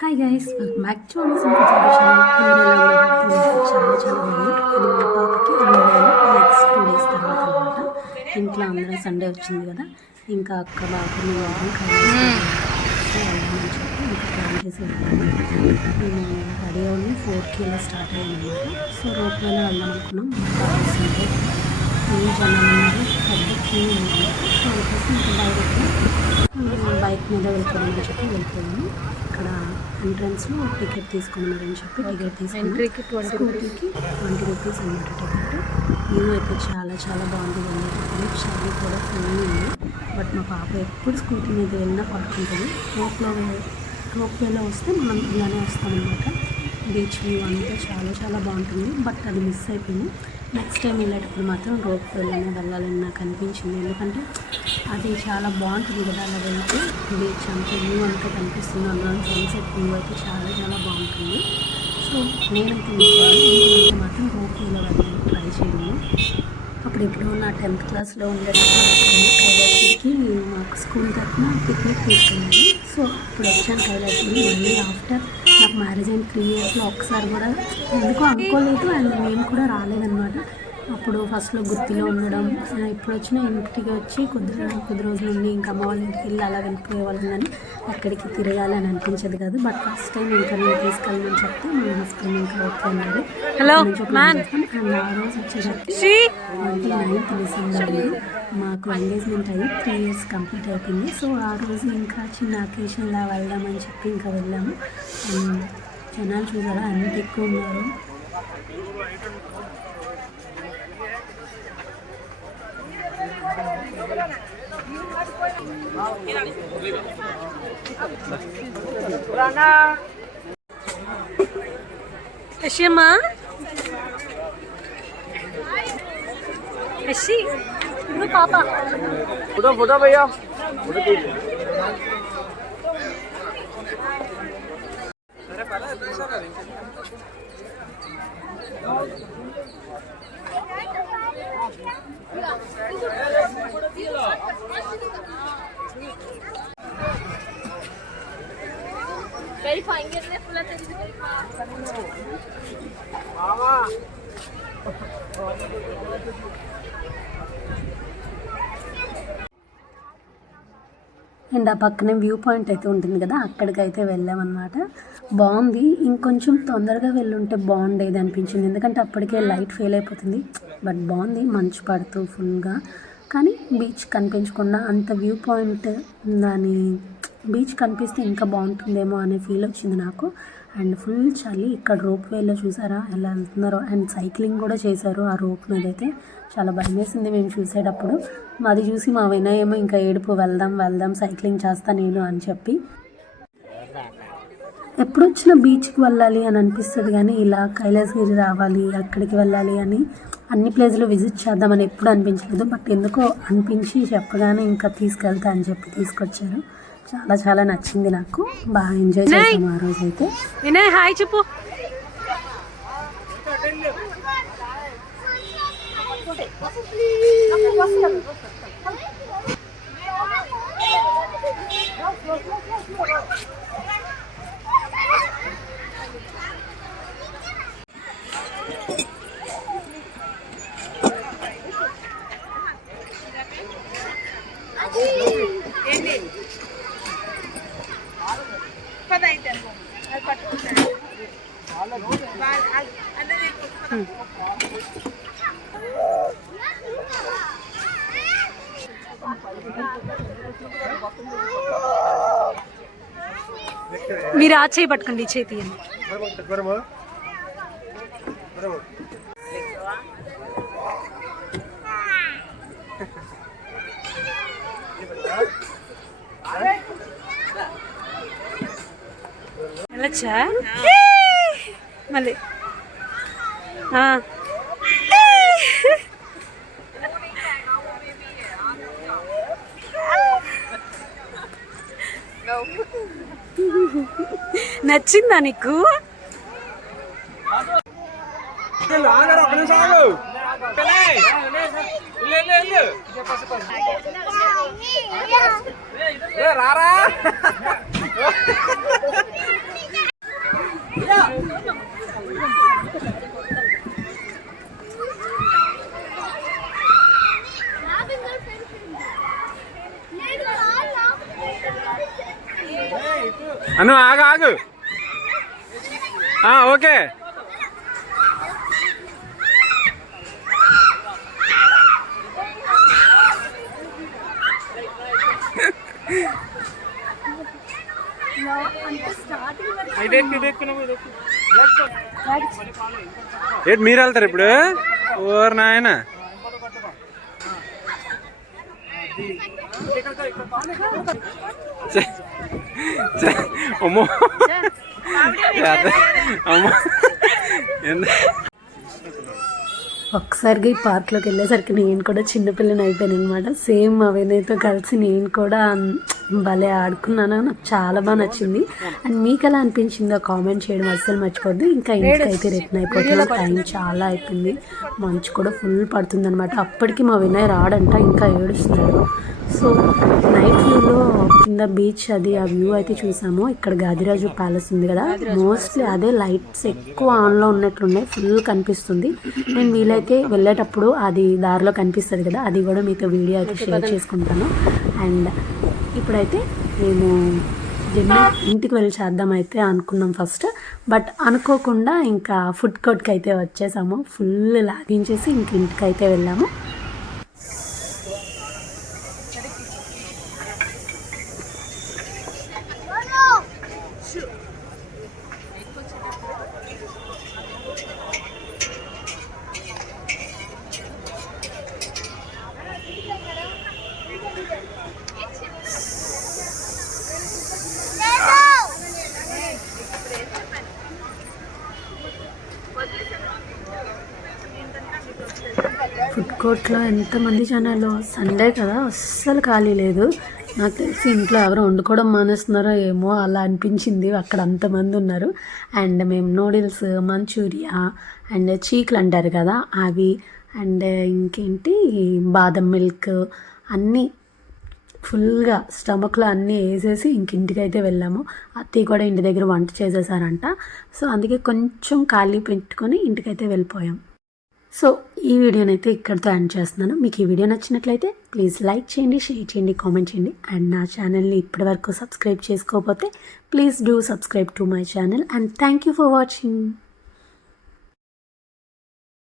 Hi guys, welcome back to our simple channel. చాలా చాలా బాగుంది. అది మా పాపకి నెక్స్ట్ 2 days తర్వాత అనమాట. ఇంట్లో అందరం సండే వచ్చింది కదా, ఇంకా అక్క బాబుని వెళ్ళమని చెప్పి ఇంకా ప్లాన్ చేసి వెళ్ళాము. మేము రెడీ అవ్వని 4కి ఇలా స్టార్ట్ అయ్యామన్నమాట. సో రోడ్ మీద వెళ్దాం అనుకున్నాం. సండే ఏం జనం ఉన్నారు, పెద్ద క్యూ ఉందన్నమాట. సో అందుకోసం ఇంకా డైరెక్ట్గా బైక్ మీద వెళ్ళిపోదామని చెప్పి వెళ్ళిపోయాము. ఇక్కడ ఎంట్రన్స్లో టికెట్ తీసుకోమన్నారని చెప్పి టికెట్ తీసుకుని స్కూటీకి 20 రూపీస్ అన్నమాట టికెట్. వ్యూ అయితే చాలా చాలా బాగుంది. వెళ్ళేటప్పుడు చలి కూడా ఫుల్ ఉంది. బట్ మా పాప ఎప్పుడు స్కూటీ మీద వెళ్ళినా పడుకుంటుంది. రోప్వేలో వస్తే మనం ఇలానే వస్తామన్నమాట. బీచ్ వ్యూ అంతా చాలా చాలా బాగుంటుంది. బట్ అది మిస్ అయిపోయింది. నెక్స్ట్ టైం వెళ్ళేటప్పుడు మాత్రం రోప్వేలోనే వెళ్ళాలని నాకు అనిపించింది. ఎందుకంటే అది చాలా బాగుంటుంది కదా, అలా వెళ్తే బీచ్ అంతా వ్యూ అంతా కనిపిస్తుంది. అందులో సన్సెట్ వ్యూ అయితే చాలా చాలా బాగుంటుంది. సో నేనైతే మీకు మాత్రం రోప్వేలో వెళ్ళాలని ట్రై చేయండి. అప్పుడు ఎప్పుడో నా 10th క్లాస్లో ఉండేటప్పుడు మాకు స్కూల్ తరఫున పిక్నిక్ తీసుకున్నాను. సో అప్పుడు వచ్చాను కైలాసగిరి. మళ్ళీ ఆఫ్టర్ నాకు మ్యారేజ్ అయిన 3 yearsలో ఒకసారి కూడా ఎందుకో అనుకోలేదు. అండ్ నేను కూడా రాలేదన్నమాట. అప్పుడు ఫస్ట్లో గుత్తిలో ఉండడం, ఇప్పుడు వచ్చిన ఇంటికి వచ్చి కొద్ది రోజుల నుండి ఇంకా అమ్మ వాళ్ళ ఇంటికి వెళ్ళి అలా వెళ్ళిపోయే వాళ్ళని ఎక్కడికి తిరగాలి అని అనిపించదు కాదు. బట్ ఫస్ట్ టైం ఇంకా నేను తీసుకెళ్ళమని చెప్తే మా హస్బెండ్ ఇంకా ఓకే అన్నారు. అండ్ ఆ రోజు వచ్చేసరికి 9th December మాకు ఎంగేజ్మెంట్ అయ్యి 3 years కంప్లీట్ అయిపోయింది. సో ఆ రోజు ఇంకా చిన్న అకేషన్లా వెళ్దామని చెప్పి ఇంకా వెళ్ళాము. అండ్ జనాలు చూసారా అంత ఎక్కువ ఉన్నారు. Ashima, Ashi, no Papa. Photo भैया फोटो दीजिए। అండ్ ఆ పక్కనే వ్యూ పాయింట్ అయితే ఉంటుంది కదా, అక్కడికైతే వెళ్ళామన్నమాట. బాగుంది. ఇంకొంచెం తొందరగా వెళ్ళుంటే బాగుండేది అనిపించింది. ఎందుకంటే అప్పటికే లైట్ ఫెయిల్ అయిపోతుంది. బట్ బాగుంది, మంచు పడుతూ ఫుల్గా. కానీ బీచ్ కనిపించకుండా అంత వ్యూ పాయింట్ దాని బీచ్ కనిపిస్తే ఇంకా బాగుంటుందేమో అనే ఫీల్ వచ్చింది నాకు. అండ్ ఫుల్ చలి. ఇక్కడ రోప్ వేలో చూసారా ఎలా వెళ్తున్నారో. అండ్ సైక్లింగ్ కూడా చేశారు ఆ రోప్ మీద. అయితే చాలా భయం వేసింది మేము చూసేటప్పుడు. అది చూసి మా వినయ్ ఏమో ఇంకా ఏడుపు, వెళ్దాం సైక్లింగ్ చేస్తా నేను అని చెప్పి. ఎప్పుడు వచ్చిన బీచ్కి వెళ్ళాలి అని అనిపిస్తుంది, కానీ ఇలా కైలాసగిరి రావాలి అక్కడికి వెళ్ళాలి అని అన్ని ప్లేసులు విజిట్ చేద్దామని ఎప్పుడు అనిపించలేదు. బట్ ఎందుకో అనిపించి చెప్పగానే ఇంకా తీసుకెళ్తా అని చెప్పి తీసుకొచ్చారు. చాలా చాలా నచ్చింది నాకు. బాగా ఎంజాయ్ చేసాము ఆ రోజు అయితే. వినయ్ హాయ్ చెప్పు. మీరు ఆ చేయి పట్టుకోండి, ఈ చేయి తీయండి. వెళ్ళచ్చా మళ్ళీ. నచ్చిందా నీకు? రారా అను ఆగు ఆగు ఓకే ఏంటి మీరు వెళ్తారు ఇప్పుడు ఓర్ నాయన అమ్మో అమ్మో ఒకసారిగా ఈ పార్క్లోకి వెళ్ళేసరికి నేను కూడా చిన్నపిల్లని అయిపోయాను అనమాట. సేమ్ అవినయ్యతో కలిసి నేను కూడా భలే ఆడుకున్నాను. నాకు చాలా బాగా నచ్చింది. అండ్ మీకు ఎలా అనిపించిందో కామెంట్ చేయడం అస్సలు మర్చిపోద్దు. ఇంకా ఇంటికైతే రిటర్న్ అయిపోతుంది. టైం చాలా అయిపోయింది. మంచు కూడా ఫుల్ పడుతుంది అనమాట. అప్పటికి మా వినయ్ రాడంట, ఇంకా ఏడుస్తున్నాడు. సో నైట్ వ్యూలో కింద బీచ్ అది ఆ వ్యూ అయితే చూసాము. ఇక్కడ గాదిరాజు ప్యాలెస్ ఉంది కదా, మోస్ట్లీ అదే లైట్స్ ఎక్కువ ఆన్లో ఉన్నట్లున్నాయి, ఫుల్ కనిపిస్తుంది. నేను వీలైతే వెళ్ళేటప్పుడు అది దారిలో కనిపిస్తుంది కదా, అది కూడా మీతో వీడియో అయితే షేర్ చేసుకుంటాను. అండ్ ఇప్పుడైతే మేము డిన్నర్ ఇంటికి వెళ్ళి చేద్దామైతే అనుకున్నాం ఫస్ట్. బట్ అనుకోకుండా ఇంకా ఫుడ్ కోర్ట్కి అయితే వచ్చేసాము. ఫుల్ లాగించేసి ఇంక ఇంటికైతే వెళ్ళాము. ఫుడ్ కోర్ట్లో ఎంతమంది జనాలు, సండే కదా అస్సలు ఖాళీ లేదు. నాకు తెలిసి ఇంట్లో ఎవరు వండుకోవడం మానేస్తున్నారో ఏమో అలా అనిపించింది, అక్కడ అంతమంది ఉన్నారు. అండ్ మేము నూడిల్స్, మంచూరియా అండ్ చీకులు అంటారు కదా అవి, అండ్ ఇంకేంటి బాదం మిల్క్ అన్నీ ఫుల్గా స్టమక్లో అన్నీ వేసేసి ఇంక ఇంటికైతే వెళ్ళాము. అత్తయ్య కూడా ఇంటి దగ్గర వంట చేసేసారంట. సో అందుకే కొంచెం ఖాళీ పెట్టుకొని ఇంటికైతే వెళ్ళిపోయాం. సో ఈ వీడియోనైతే ఇక్కడితో ఎండ్ చేస్తున్నాను. మీకు ఈ వీడియో నచ్చినట్లయితే ప్లీజ్ లైక్ చేయండి, షేర్ చేయండి, కామెంట్ చేయండి. అండ్ నా ఛానల్ని ఇప్పటివరకు సబ్స్క్రైబ్ చేసుకోకపోతే please do subscribe to my channel. And thank you for watching.